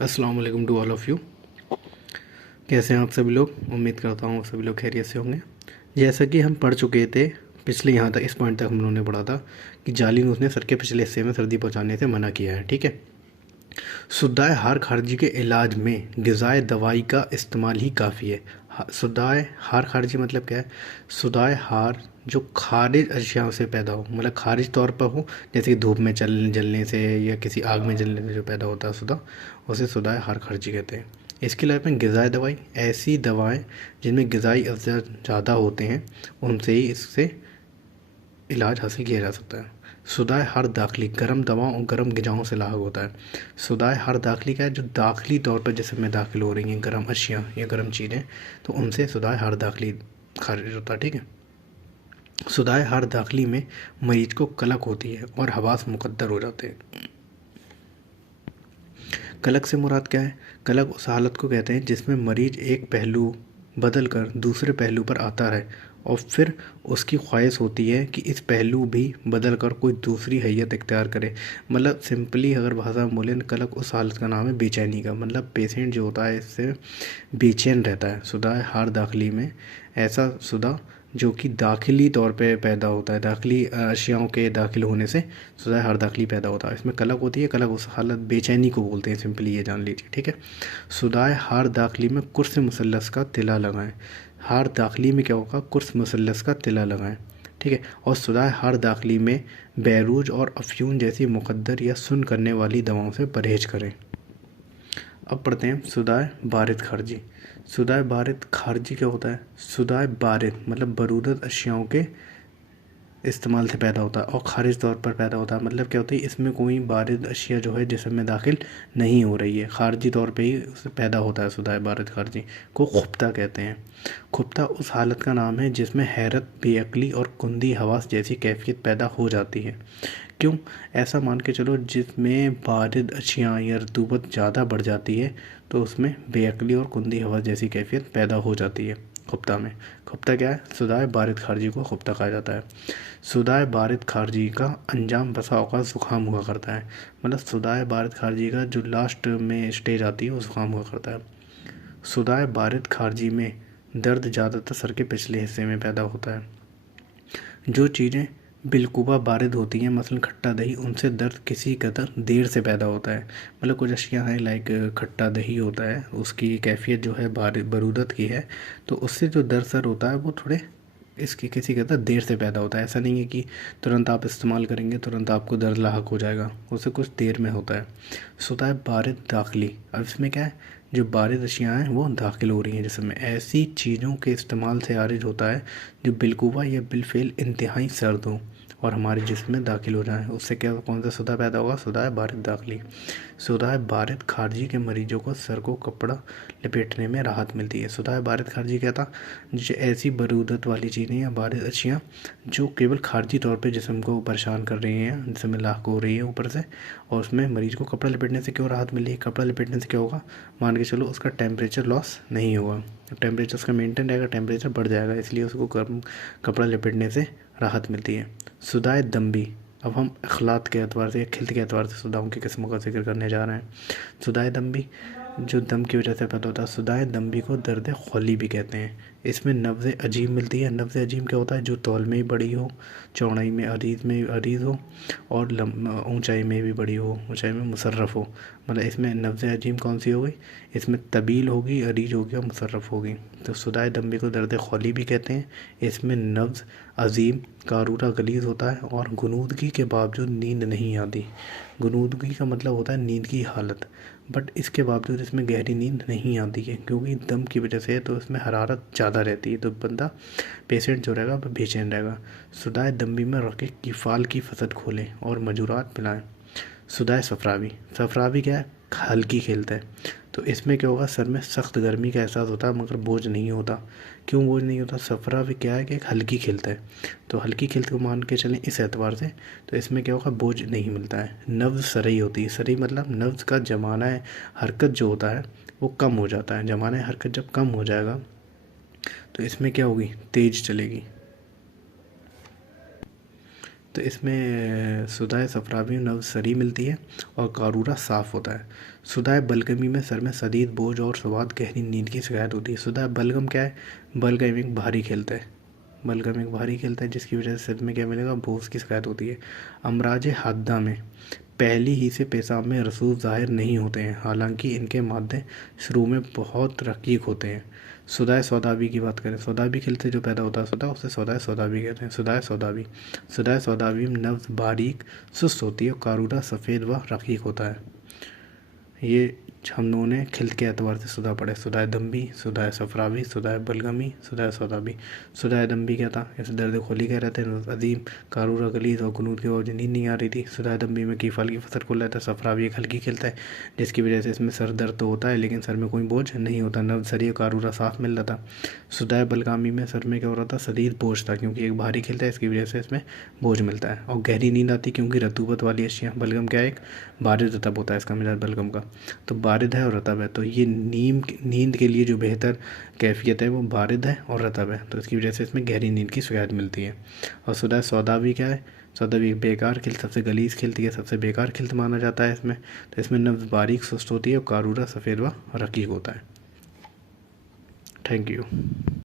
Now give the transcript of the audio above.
अस्सलाम वालेकुम to all of you. कैसे हैं आप सभी लोग? उम्मीद करता हूँ सभी लोग खैरियत से होंगे। जैसा कि हम पढ़ चुके थे पिछले यहाँ तक, इस पॉइंट तक हम लोगों ने पढ़ा था कि जाली ने उसने सर के पिछले हिस्से में सर्दी पहुँचाने से मना किया है। ठीक है। सुदाय हार खारिजी के इलाज में ग़िज़ाई दवाई का इस्तेमाल ही काफ़ी है। सुदाय हार खारिजी मतलब क्या है? सुदाय हार जो खारिज अशियाओं से पैदा हो, मतलब खारिज तौर पर हो, जैसे कि धूप में जलने से या किसी आग में जलने से जो पैदा होता है सुदा, उसे सुदाय हार खारिजी कहते हैं। इसके अलावा ग़िज़ाई दवाई, ऐसी दवाएं जिनमें ग़िज़ाई अज़र ज़्यादा होते हैं, उनसे ही इससे इलाज हासिल किया जा सकता है। सुदाय हर दाखिली गर्म दवाओं और गर्म ग़िज़ाओं से लाभ होता है। सुदाय हर दाखिली क्या है? जो दाखिली तौर पर जिसम में दाखिल हो रही हैं गर्म अशियाँ या गर्म चीज़ें, तो उनसे सुदाय हर दाखिली खारिज होता है। ठीक है। सुदाय हर दाखिली में मरीज को कलक होती है और हवास मुकद्दर हो जाते हैं। कलक से मुराद क्या है? कलक उस हालत को कहते हैं जिसमें मरीज एक पहलू बदल कर दूसरे पहलू पर आता रहे और फिर उसकी ख्वाहिश होती है कि इस पहलू भी बदल कर कोई दूसरी हैयत इख्तियार करे। मतलब सिंपली अगर भाषा में बोलें, कलक उस हालत का नाम है बेचैनी का। मतलब पेशेंट जो होता है इससे बेचैन रहता है। सुदाय हार दाखिली में ऐसा सुदा जो कि दाखिली तौर पे पैदा होता है, दाखिली अशियाओं के दाखिल होने से सुदाय हर दाखिली पैदा होता है। इसमें कलक होती है। कलक उस हालत बेचैनी को बोलते हैं, सिंपली ये जान लीजिए। ठीक है। सुदाय हार दाखिली में कुर्स मुसल्लस का तिला लगाएं। हार दाखिली में क्या होगा? कुर्स मुसल्लस का तिला लगाएं। ठीक है। और सुदाय हार दाखिली में बैरूज और अफ्यून जैसी मुकद्दर या सुन्न करने वाली दवाओं से परहेज करें। अब पढ़ते हैं सुदाय बारिद खारिजी। सुदाय बारिद खारिजी क्या होता है? सुदाय बारिद मतलब बरूदत अशियाओं के इस्तेमाल से पैदा होता है और खारिज तौर पर पैदा होता है। मतलब क्या होता है? इसमें कोई बारिद अशिया जो है जिसम में दाखिल नहीं हो रही है, खारिजी तौर पे ही उससे पैदा होता है। सुदाय बारिद खारिजी को खुप्ता कहते हैं। खुप्ता उस हालत का नाम है जिसमें हैरत, बेअक्ली और कुंदी हवास जैसी कैफियत पैदा हो जाती है। क्यों? ऐसा मान के चलो जिसमें बारिद अशियाँ या रतूबत ज़्यादा बढ़ जाती है तो उसमें बेअक्ली और कुंदी हवास जैसी कैफियत पैदा हो जाती है खुप्ता में। खुप्ता क्या है? सुदाय बारिद खारिजी को खुप्ता कहा जाता है। सुदाय बारिद खारिजी का अंजाम बसा औक़ात ज़ुकाम हुआ करता है। मतलब सुदाय बारिद खारिजी का जो लास्ट में स्टेज आती है वो ज़ुकाम हुआ करता है। सुदाय बारिद खारिजी में दर्द ज़्यादातर सर के पिछले हिस्से में पैदा होता है। जो चीज़ें बिलकुबा बारिद होती हैं, मसलन खट्टा दही, उनसे दर्द किसी कदर देर से पैदा होता है। मतलब कुछ अशियाँ हैं लाइक खट्टा दही होता है, उसकी कैफियत जो है बरूदत की है, तो उससे जो दर्द सर होता है वो थोड़े इसकी किसी कदर देर से पैदा होता है। ऐसा नहीं है कि तुरंत आप इस्तेमाल करेंगे तुरंत आपको दर्द लाहक हो जाएगा, उससे कुछ देर में होता है। सुदाय बारिद दाखिली, अब इसमें क्या है? जो बारिद अशियाँ हैं वो दाखिल हो रही हैं जिसमें ऐसी चीज़ों के इस्तेमाल से आरिज होता है जो बिलकुबा या बिलफेल इंतहाई सर्द हो और हमारे जिस्म में दाखिल हो जाए। उससे क्या, कौन सा सुदा पैदा होगा? सुदाय बारिद दाखिली। सुदाय बारिद खारिजी के मरीजों को सर को कपड़ा लपेटने में राहत मिलती है। सुदाय बारिद खारिजी क्या था? जो ऐसी बरूदत वाली चीज़ें या बारिद अशियाँ जो केवल खारिजी तौर पे जिस्म को परेशान कर रही हैं, जिसम में लाख हो रही है ऊपर से, और उसमें मरीज को कपड़ा लपेटने से क्यों राहत मिली? कपड़ा लपेटने से क्या होगा? मान के चलो उसका टेम्परेचर लॉस नहीं होगा, टेम्परेचर उसका मेंटेन रहेगा, टेम्परेचर बढ़ जाएगा, इसलिए उसको गर्म कपड़ा लपेटने से राहत मिलती है। सुदाय दम्बी, अब हम अखलात के एतबार से या खिल्त के एतबार से सुदाओं की किस्मों का जिक्र करने जा रहे हैं। सुदाय दम्बी जो दम की वजह से पैदा होता है। सुदाय दम्बी को दर्द खौली भी कहते हैं। इसमें नब्ज़ अजीम मिलती है। नब्ज़ अजीम क्या होता है? जो तौल में ही बड़ी हो, चौड़ाई में अरीज़ हो और ऊंचाई में भी बड़ी हो, ऊंचाई में मुशर्रफ हो। मतलब इसमें नब्ज़ अजीम कौन सी होगी? इसमें तबील होगी, अरीज होगी और मुशर्रफ होगी। तो सुदाय दम्बी को दर्द खौली भी कहते हैं। इसमें नब्ज़ अजीम, कारूरा गलीज़ होता है और गुनूदगी के बावजूद नींद नहीं आती। गुनूदगी का मतलब होता है नींद की हालत, बट इसके बावजूद इसमें गहरी नींद नहीं आती है क्योंकि दम की वजह से, तो इसमें हरारत ज़्यादा रहती है, तो बंदा पेशेंट जो रहेगा वह बेचैन रहेगा। सुदाय दम्बी में रक़ीक़ की फाल की फसद खोलें और मजूरात पिलाएं। सुदाय सफरावी, सफरावी क्या है? हल्की खेलता है। तो इसमें क्या होगा? सर में सख्त गर्मी का एहसास होता है मगर बोझ नहीं होता। क्यों बोझ नहीं होता? सफरावी क्या है कि एक हल्की खेलता है, तो हल्की खेलते को मान के चलें इस एतबार से, तो इसमें क्या होगा? बोझ नहीं मिलता है। नब्ज़ सरई होती है। सरई मतलब नब्ज़ का जमाना है हरकत जो होता है वो कम हो जाता है। जमाना हरकत जब कम हो जाएगा तो इसमें क्या होगी? तेज़ चलेगी। तो इसमें सुधाए सफरावी में नब्ज़ सरी मिलती है और कारूरा साफ़ होता है। सुधाए बलगमी में सर में शदीद बोझ और स्वाद गहरी नींद की शिकायत होती है। सुधाए बलगम क्या है? बलगम एक भारी खेलता है, बलगम एक भारी खेलता है जिसकी वजह से सिर में क्या मिलेगा? बोझ की शिकायत होती है। अमराज हाद्दा में पहली ही से पेशाब में रसूख ज़ाहिर नहीं होते हैं, हालांकि इनके मादे शुरू में बहुत रकीक होते हैं। सुदाय सौदाबी की बात करें, सौदाबी खिल से जो पैदा होता है सौदा, उसे सौदाय सौदाबी कहते हैं। सुदाय सौदाबी, सुदाय सौदाबी में नब्ज़ बारीक सुस्त होती है और कारूरा सफ़ेद व रकीक होता है। ये हम लोगों ने खिल के एतबार से सुधा पढ़े। सुदाय दम्बी, सुदाय सफरावी, सुदाय बलगमी, सुदाय सौदाबी। सुदाय दम्बी क्या था? इसे दर्द खोली कह रहे थे, अजीम कारूरा गलीज और गुनूद के बावजूद नींद नहीं आ रही थी। सुदाय दम्बी में कीफाल की फसल खोल रहता है। सफरावी एक हल्की खिलता है जिसकी वजह से इसमें सर दर्द तो होता है लेकिन सर में कोई बोझ नहीं होता, नब्ज़ सरी कारूरा साफ मिल रहा था। सुदाय बलगामी में सर में क्या हो रहा था? शदीद बोझ था क्योंकि एक भारी खिलता है, इसकी वजह से इसमें बोझ मिलता है। और गहरी नींद आती क्योंकि रतूबत वाली अशिया, बलगम क्या है? एक बारिद रतब होता है इसका मिजाज बलगम का, तो बारिद है और रतब है, तो ये नींद के लिए जो बेहतर कैफियत है वो बारिद है और रतब है, तो इसकी वजह से इसमें गहरी नींद की शिकायत मिलती है। और सुदाय सौदावी क्या है? सौदावी बेकार खिल, सबसे गलीज खिलती है, सबसे बेकार खिल्त माना जाता है इसमें, तो इसमें नब्ज़ बारीक सुस्त होती है और कारूरा सफ़ेद व रकीक होता है। Thank you.